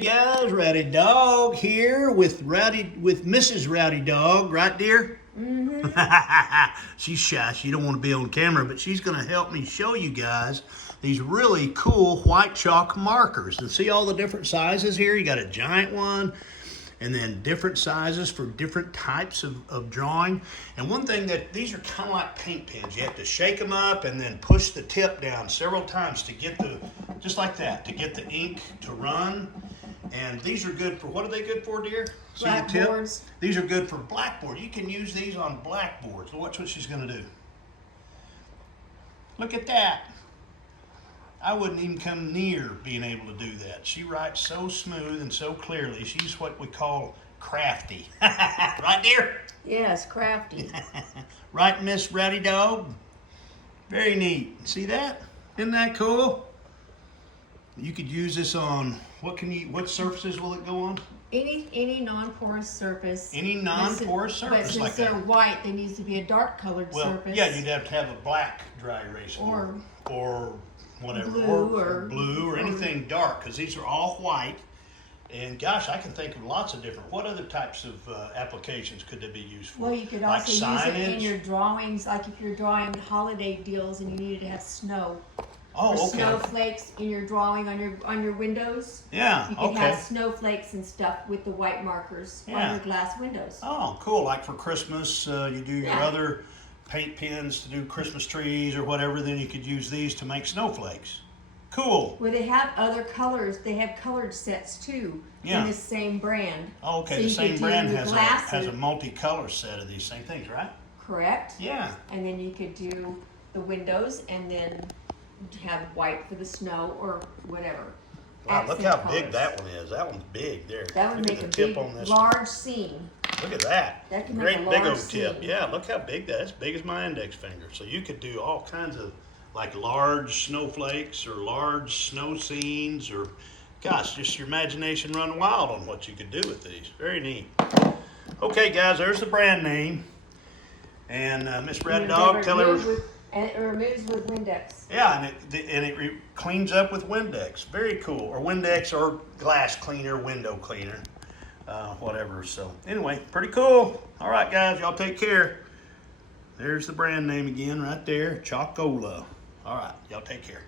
Hey guys, Rowdy Dog here with Mrs. Rowdy Dog, right dear? Mm-hmm. She's shy, she don't want to be on camera, but she's going to help me show you guys these really cool white chalk markers. And see all the different sizes here? You got a giant one, and then different sizes for different types of drawing. And one thing that these are kind of like paint pens. You have to shake them up and then push the tip down several times to get just like that, to get the ink to run. And these are good for, what are they good for, dear? See the tip? Blackboards. These are good for blackboard. You can use these on blackboards. Watch what she's gonna do. Look at that. I wouldn't even come near being able to do that. She writes so smooth and so clearly. She's what we call crafty. Right, dear? Yes, crafty. Right, Miss Rowdy Dog? Very neat. See that? Isn't that cool? You could use this on, what surfaces will it go on? Any non-porous surface. Any non-porous surface, but since like they're that. white, there needs to be a dark colored surface. Yeah, you'd have to have a black dry erase or whatever, blue or blue or anything dark, because these are all white. And gosh, I can think of lots of different. What other types of applications could they be used for? Well, you could like also use signage? it in your drawings, like if you're drawing holiday deals and you needed to have snow. Oh, or okay. Snowflakes in your drawing on your windows. Yeah, you could have snowflakes and stuff with the white markers on your glass windows. Oh, cool. Like for Christmas, you do your other paint pens to do Christmas trees or whatever, then you could use these to make snowflakes. Cool. Well, they have other colors. They have colored sets too in the same brand. Oh, okay. So the same brand has a multicolor set of these same things, right? Correct. Yeah. And then you could do the windows and then have white for the snow or whatever. Wow, look how big that one is. That one's big there. That would make a big, large scene. Look at that. That can Great make a big large old tip. scene. Yeah, look how big that is. As big as my index finger. So you could do all kinds of like large snowflakes or large snow scenes, or gosh, just your imagination run wild on what you could do with these. Very neat. Okay guys, there's the brand name. And Miss Rowdy Dog, tell her. And it removes with windex. Yeah, and it cleans up with windex. Very cool. Or windex or glass cleaner, window cleaner, whatever. So anyway, pretty cool. All right, guys, y'all take care. There's the brand name again right there, Chalkola. All right, y'all take care.